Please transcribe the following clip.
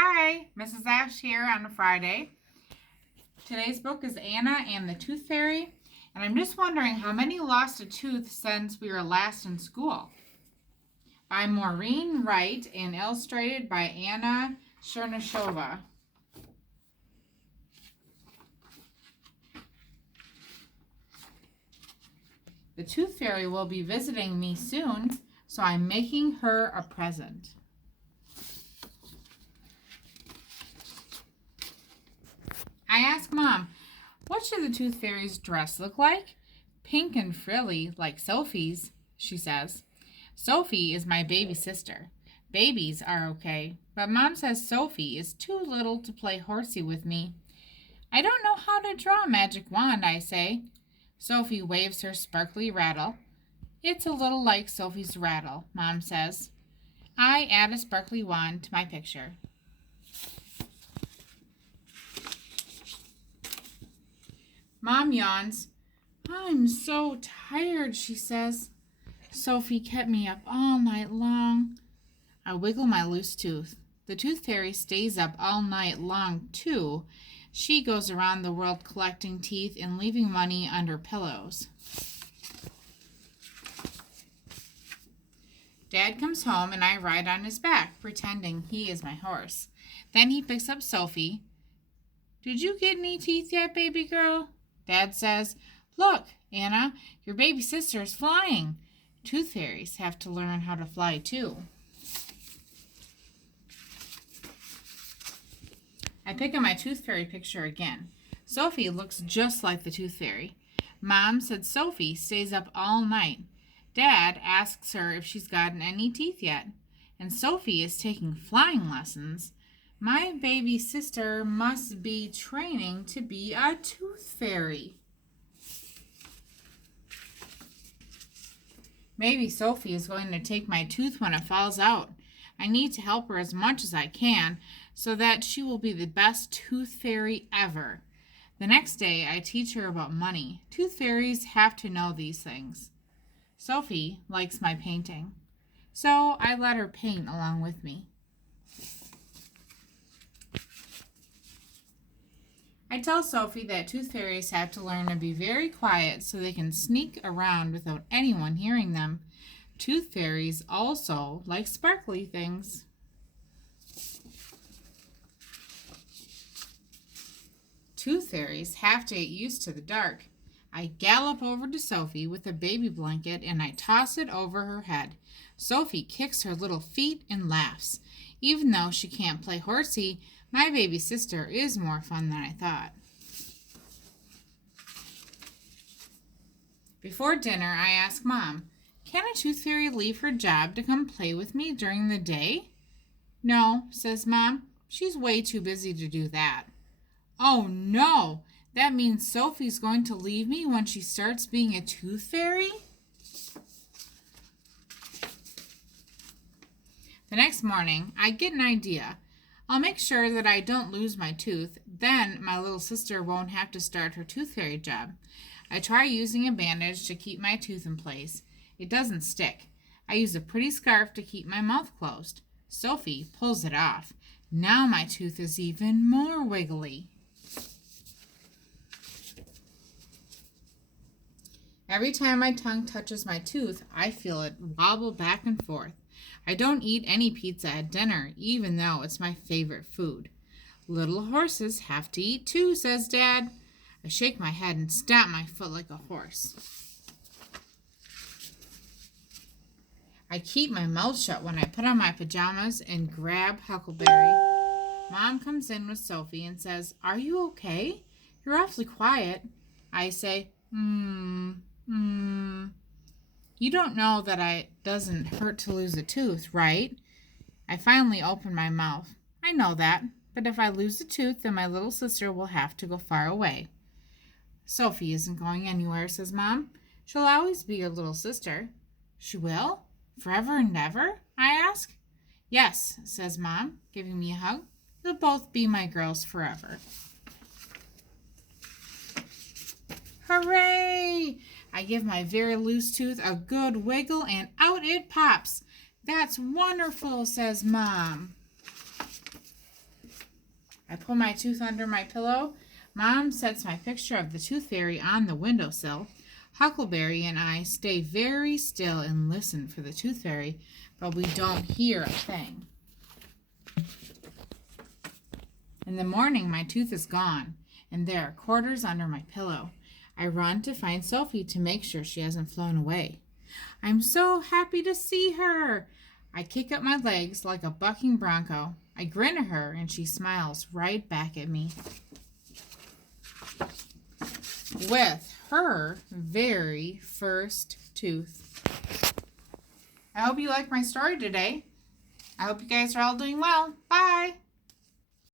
Hi, Mrs. Ash here on a Friday. Today's book is Anna and the Tooth Fairy, and I'm just wondering how many lost a tooth since we were last in school. By Maureen Wright and illustrated by Anna Chernyshova. The Tooth Fairy will be visiting me soon, so I'm making her a present. I asked Mom, what should the Tooth Fairy's dress look like? Pink and frilly, like Sophie's, she says. Sophie is my baby sister. Babies are okay, but Mom says Sophie is too little to play horsey with me. I don't know how to draw a magic wand, I say. Sophie waves her sparkly rattle. It's a little like Sophie's rattle, Mom says. I add a sparkly wand to my picture. Mom yawns. I'm so tired, she says. Sophie kept me up all night long. I wiggle my loose tooth. The Tooth Fairy stays up all night long, too. She goes around the world collecting teeth and leaving money under pillows. Dad comes home and I ride on his back, pretending he is my horse. Then he picks up Sophie. Did you get any teeth yet, baby girl? Dad says, Look, Anna, your baby sister is flying. Tooth fairies have to learn how to fly, too. I pick up my Tooth Fairy picture again. Sophie looks just like the Tooth Fairy. Mom said Sophie stays up all night. Dad asks her if she's gotten any teeth yet. And Sophie is taking flying lessons. My baby sister must be training to be a Tooth Fairy. Maybe Sophie is going to take my tooth when it falls out. I need to help her as much as I can so that she will be the best Tooth Fairy ever. The next day, I teach her about money. Tooth Fairies have to know these things. Sophie likes my painting, so I let her paint along with me. I tell Sophie that Tooth Fairies have to learn to be very quiet so they can sneak around without anyone hearing them. Tooth Fairies also like sparkly things. Tooth Fairies have to get used to the dark. I gallop over to Sophie with a baby blanket and I toss it over her head. Sophie kicks her little feet and laughs. Even though she can't play horsey, my baby sister is more fun than I thought. Before dinner, I ask Mom, can a Tooth Fairy leave her job to come play with me during the day? No, says Mom. She's way too busy to do that. Oh no! That means Sophie's going to leave me when she starts being a Tooth Fairy? The next morning, I get an idea. I'll make sure that I don't lose my tooth. Then my little sister won't have to start her Tooth Fairy job. I try using a bandage to keep my tooth in place. It doesn't stick. I use a pretty scarf to keep my mouth closed. Sophie pulls it off. Now my tooth is even more wiggly. Every time my tongue touches my tooth, I feel it wobble back and forth. I don't eat any pizza at dinner, even though it's my favorite food. Little horses have to eat too, says Dad. I shake my head and stamp my foot like a horse. I keep my mouth shut when I put on my pajamas and grab Huckleberry. Mom comes in with Sophie and says, Are you okay? You're awfully quiet. I say, You don't know that it doesn't hurt to lose a tooth, right? I finally open my mouth. I know that, but if I lose a tooth, then my little sister will have to go far away. Sophie isn't going anywhere, says Mom. She'll always be your little sister. She will? Forever and ever? I ask. Yes, says Mom, giving me a hug. You'll both be my girls forever. Hooray! I give my very loose tooth a good wiggle and out it pops. That's wonderful, says Mom. I pull my tooth under my pillow. Mom sets my picture of the tooth fairy on the windowsill. Huckleberry and I stay very still and listen for the tooth fairy, but we don't hear a thing. In the morning, my tooth is gone, and there are quarters under my pillow. I run to find Sophie to make sure she hasn't flown away. I'm so happy to see her. I kick up my legs like a bucking bronco. I grin at her, and she smiles right back at me with her very first tooth. I hope you liked my story today. I hope you guys are all doing well. Bye.